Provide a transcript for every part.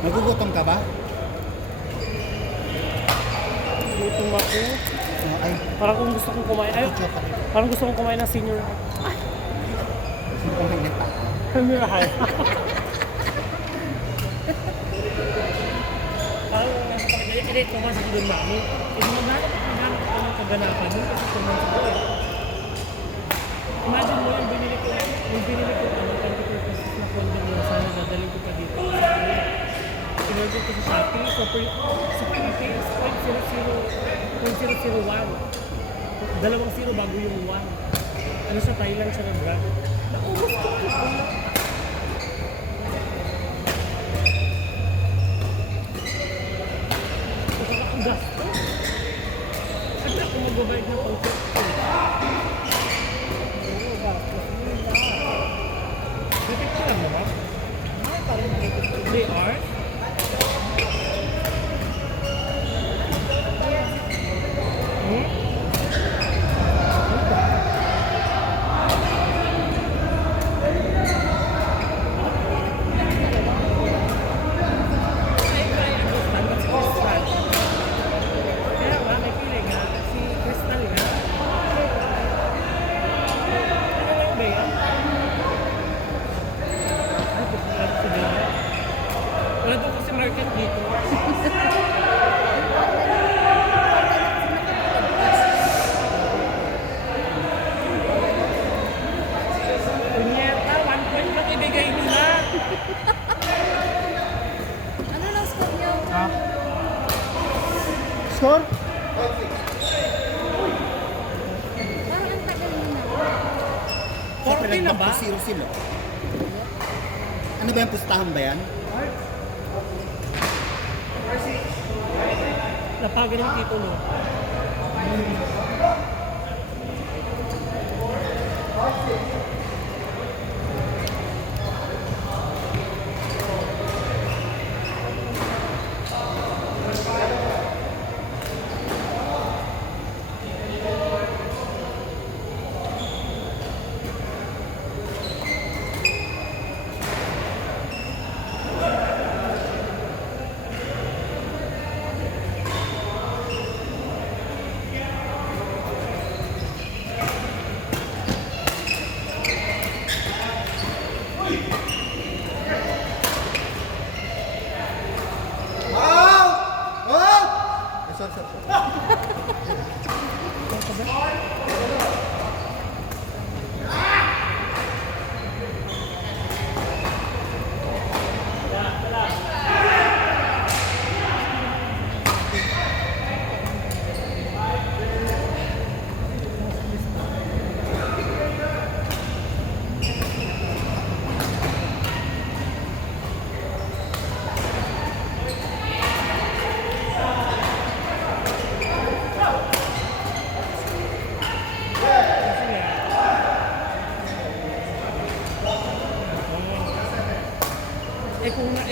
Nagugutom ka ba? Gutom ako. Ay, Parang kung gusto kong kumain. Ay, joke ka rin. parang gusto kong kumain ng senior. Sino kung may nagpa? Senior high. Parang nasa pagkakaya, edit ko nga sa doon mami. Eh, maghanap ako ng kaganapan doon kasi kumain ko eh. Imagine mo yung binili ko, ano, 24 pesos na condom yun. Sana dadalhin ko pa dito. Inorder ko sa Shopee, so sa Philippines, 0.001. Dalawang zero bago yung 1. Ano sa Thailand siya na brand. Naubos ko ito. Ang gasto. Siyempre ako magbabayad ng pang-check ko. Oo, gastos nila. Repeat ko lang naman. Ay, parang repeat ko. 3 hours? Wala doon kasi market dito. Punyeta, 1 point lang ibigay nila. Ano lang score niyo? Ha? Score? Parang ang tagal mo na. 40 na ba? 0 sila. Ano ba yung pustahan ba yan? Napagan yung titulo.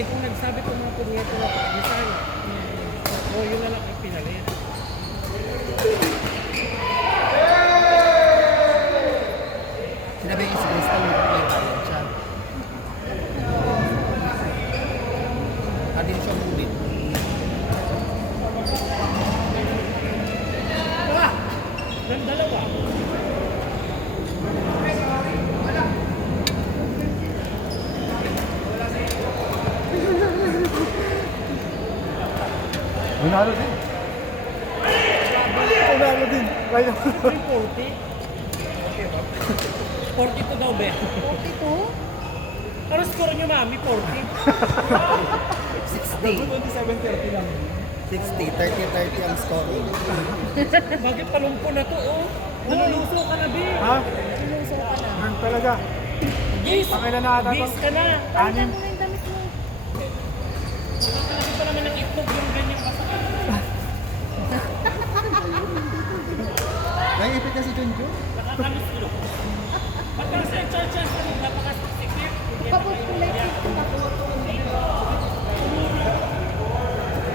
kung nagsabi ko mga punyeto na pa, di sana. O yun na lang ang pinalit. Sinabi yung si Crystal na pinagbayad siya. Hindi siya umulit. Ng dalawa. Nanalo din. Nanalo din. Kaya. 40. 42 daw, be. 42? Ano score nyo, mami? 40? 60. 27-30 lang. 60. 30-30 ang scoring. Bakit palumpo na to, oh? Naluluso ka na, be. Ha? Sinuso ka na. Ganun talaga. Bis! Pakailan na ata to? Bis ka na. Anim. Ano yung damit mo? Nakalagay pa naman ng itlog yung ganyang kasakit. Naiipit na si Junjo. Nakakamis ko. Pagka sa churches, napaka-stick. Tapos kulay pink yung ako.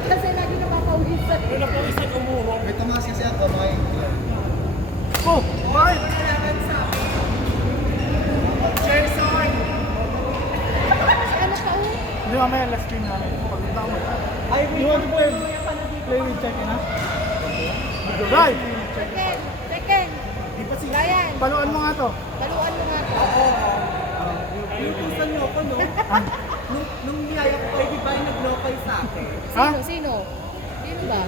Kasi lagi napapawisan. Pero na po isang umurong. May tumaas kasi ako. May... Oh! Why? Si ano pa oh? Di mamaya last game namin. Pagpunta mo. Ay, you want to play with Cheque na? Right! Second. Ryan, Paluan mo nga to. paluan mo nga to. Inutusan niyo ako, no? Nung niyaya ko kayo, di ba yung nag-block kayo sa akin? Ha? Sino? Sino ba?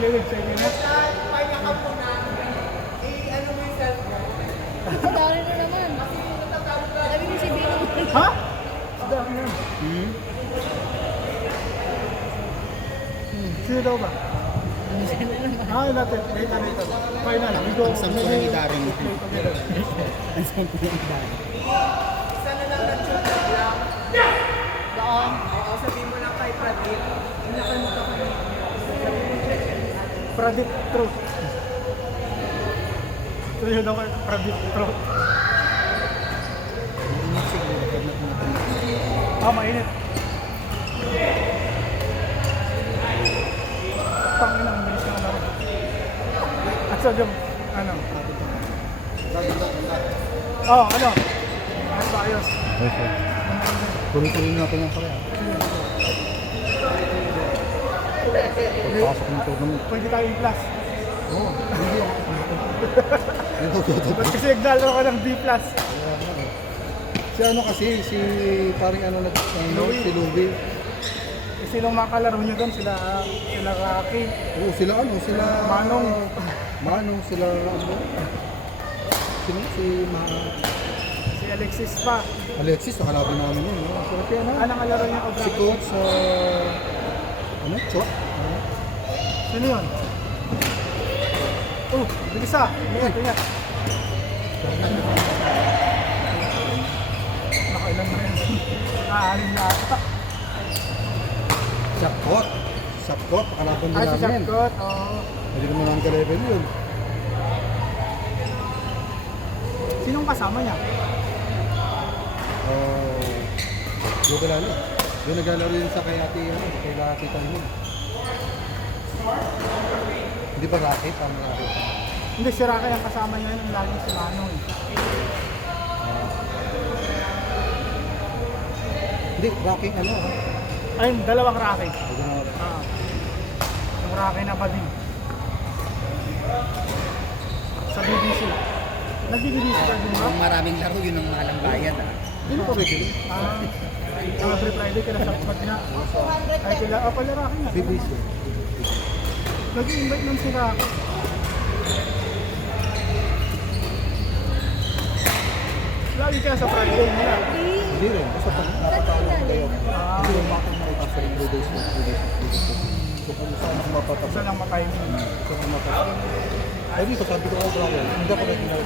Play with Cheque na? Ang dami na naman. Sabi mo si Bino. Ha? Dami na. Sino daw ba? Natin. Later. Final. We go. Ang sampulan ni Darren. Play together. Ang sampulan ni Darren. Doon. Oo, sabihin mo lang kay Pradip. Nakalimutan ko yun. Predict truth. So yun ako, predict truth. Mainit siguro. Pag natin. Mainit. Tangin ang bilis ng laro. At sa jump, ano? Ano? Ayos ba, ayos? Tuloy-tuloy natin ang kaya. Pagpasok ng tournament. Pwede tayo yung plus. Oo, hindi ako. Ba't kasi naglaro ka ng B+. Si ano kasi, si parang ano, Louie. si Louie. Sinong makalaro nyo doon? Sila Rocky. Oo, sila ano, sila Manong. sila ano. Sino? Si Alexis pa. Alexis, nakalaban namin yun. No? Sarap yan ha. Anong kalaro niya ko? Si Coach, ano? Chok? Sino yun? Bilis ah. Ingat. Nakailan na yan. Anim na ata. Sapkot, nakalaban din Si namin. Shapcot. Oo. Hindi naman namin ka-level yun. Sinong kasama niya? Yung galalo. Yung naglalaro yun sa kay ate, kay Tita Tanyo. Hindi ba racket? Ang racket. Hindi, si Rocky ang kasama niya yung laging si Manong. Hindi, racket ano ha? Ayun, dalawang Rocky. Yung Yung Rocky na bading. Sa BBC. Nag-BBC ka din ba? maraming laro, yun ang mahalang bayad ha. Hindi mo pa regular. Every Friday kila sa pag na. Ay kila, pala Rocky nga. BBC. Nag-i-invite nun si Rocky. Lagi kaya sa Friday nila. Hindi rin. Basta pag napatawag kayo. Hindi rin makakita sa 3 days na 3 days. So kung saan ako mapatapos. Isa lang matime. Gusto ko matapos. Ay dito, sabi ko ako brother, hindi ako regular.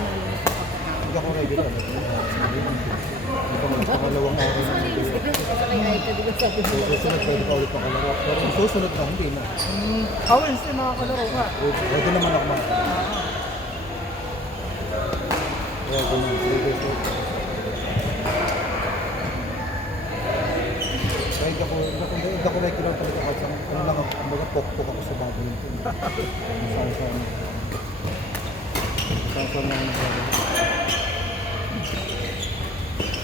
Hindi ako regular. Hindi ko mga pangalawang araw na hindi. Sakay ka, di ba sabi mo? So susunod pwede pa ulit pakalaro. Pero kung susunod na, hindi na. Wednesday makakalaro ka. Pwede naman ako man. Pwede naman. Pwede. Kaya hindi ako regular talaga kahit sa ano lang ako. Kumbaga pok-pok ako sa bago yun. Saan-saan. Saan-saan lang ako.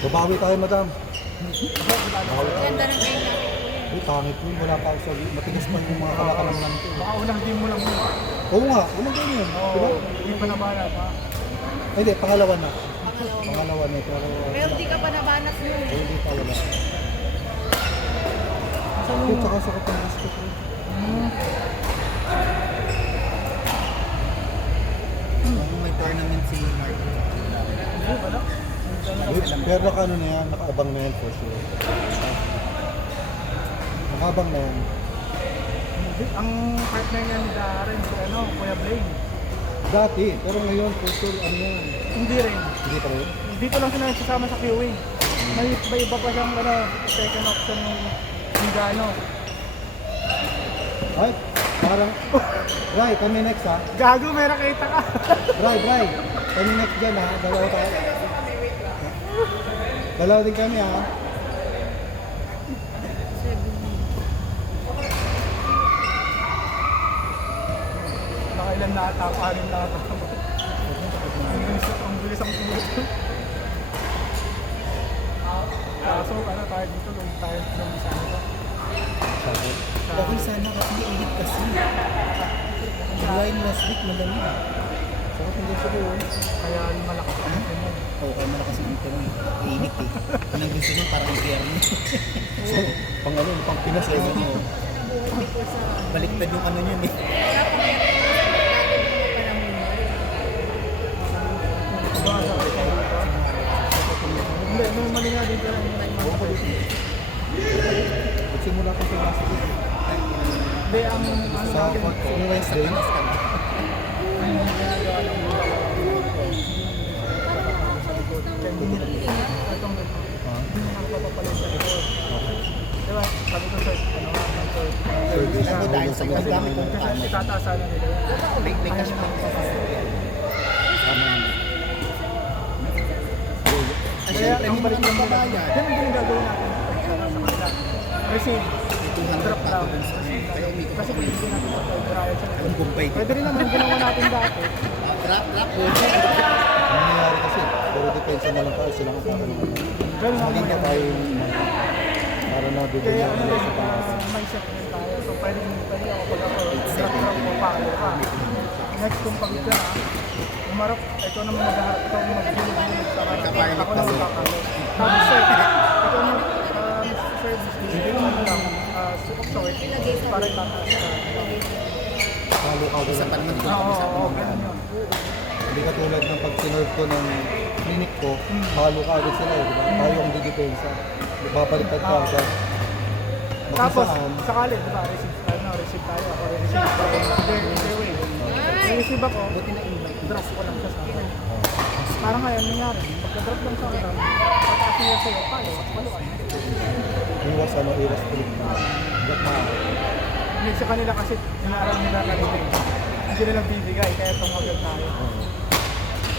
Babawi tayo, madam. Ganda ng game natin. Ay, pangit yun. Wala pa ako sa matigas pa yung mga kalakalang lang ito. Baka unang team mo lang mo. Oo nga, unang ganyan. Oo, Diba? hindi pa nabala pa. Ay, hindi, pangalawa na. Pangalawa na. Pero di ka pa nabanat mo. Hindi pa wala. Ito, tsaka sa kapang gusto ko. May tournament si Marco. Hindi, wala. Pero ano na yan, nakaabang na yan for sure. Nakaabang na yan. Ang partner niya ni Darren, si Kuya Blaine. Dati, pero ngayon for sure, ano yan. Hindi rin. Hindi pa rin. Dito lang sila nagsasama sa queuing. May iba pa siyang second option ng Hingano. Ay, parang, Ray, kami next ha. Gago, may nakita ka. Ray, kami next dyan ha. Dalawa tayo. Dalawa din kami ha. Nakailan na ata, parin na ata. Ang bilis ang tulog. Kaso ano tayo dito, lung tayo ng isa nito. Sabi. Okay sana kasi init kasi. July last week malamig. Saka hindi siya doon. Kaya malakas ang ito mo. Oo, kaya malakas ang ito mo. Init eh. Anong gusto nyo parang impyerno. So, pang ano, pang Pinas eh. Oo. Baliktad yung ano yun eh. Kaya pang dati mga panahon mo. Hindi, normally nga dito lang yung mga politics. Nagsimula kang pinasa dito. Hindi, ang Sa natin, kung Wednesday, Panas ka na. itong hindi mo nakapapalong sa likod. Diba? Sabi ko sir, ano nga, service. Ano dahil sa Kasi gamit mo kasi itataasan na nila yan. may cash pa sa sasakyan. Tama naman. Kaya Siyempre, ang may balik mga ng kabayan. yan ang ginagawin natin sa kanila. Receive. 200 Drop pa down. dun sa kaya umikot. Kasi kung hindi natin pag-drive sa Ang Bombay. pwede rin naman ginawa natin dati. Trap. ang nangyayari kasi, puro depensa na lang tayo, silang kakaroon. Ganun ang Hindi na mga tayo para na bigyan kaya na ano nila rin, sa pangasan. may set din tayo. So pwede ako pag ako, drop mo pa ka. Next kung pagod ka na, umarap, ikaw naman maghaharap, ikaw naman magbulog-bulog sa kanan. Kapilot Ako ka naman ulit. kakalo. Tapos sir, ikaw naman, service, hindi naman lang, sorry, para itataas ka. Halo ka Isa pa naman ito. Isa pa naman. Ganun yun. Hindi katulad ng pag sinerve ko ng clinic ko, halo ka agad sila, di ba? Tayo ang didepensa. Babaliktad ka agad. Tapos, Mag-isaan, sakali, di ba, receive tayo. Ako receive tayo. Their way. I-receive ako, Buti na invite. drop ko lang siya sa akin. Parang ngayon nangyari, pagka-drop lang sa akin, pataas niya sa'yo, paluan. iwas ano, iwas clinic na. Gata. Hindi sa kanila kasi, inaaral nila kanila. Hindi nila bibigay, kaya tumagod tayo.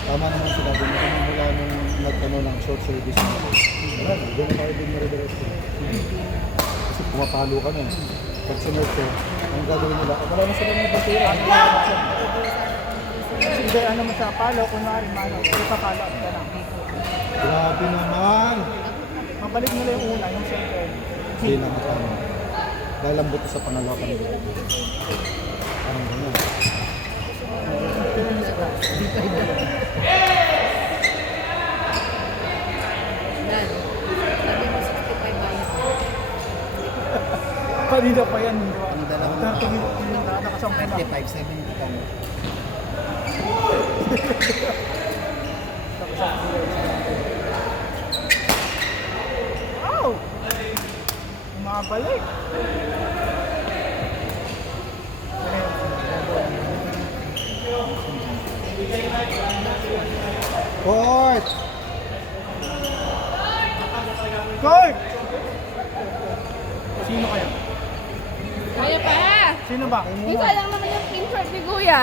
Tama naman sinabi mo kung mula nung nag-ano ng short service mo. Wala, doon na tayo din nare-diretso. Kasi pumapalo ka na. Pag sinerve ko, ang gagawin nila, wala na sila ng basura. Kasi hindi, ano mo sa palo, kunwari, pero papalo at ka na. Grabe naman! Mabalik nila yung una, yung second. Hindi na matama. Lalambot ko sa pangalawa pa nila. Parang ganyan. Yan. Sabi mo 65 bayad. Kanina pa yan, di ba? Ang dalawang Nakatingin yung nakasampa na. 25, 70 ka mo. Wow! Umabalik. Court! Court! Sino kaya? Kaya pa! Sino ba? Di sayang naman yung pin short ni Kuya.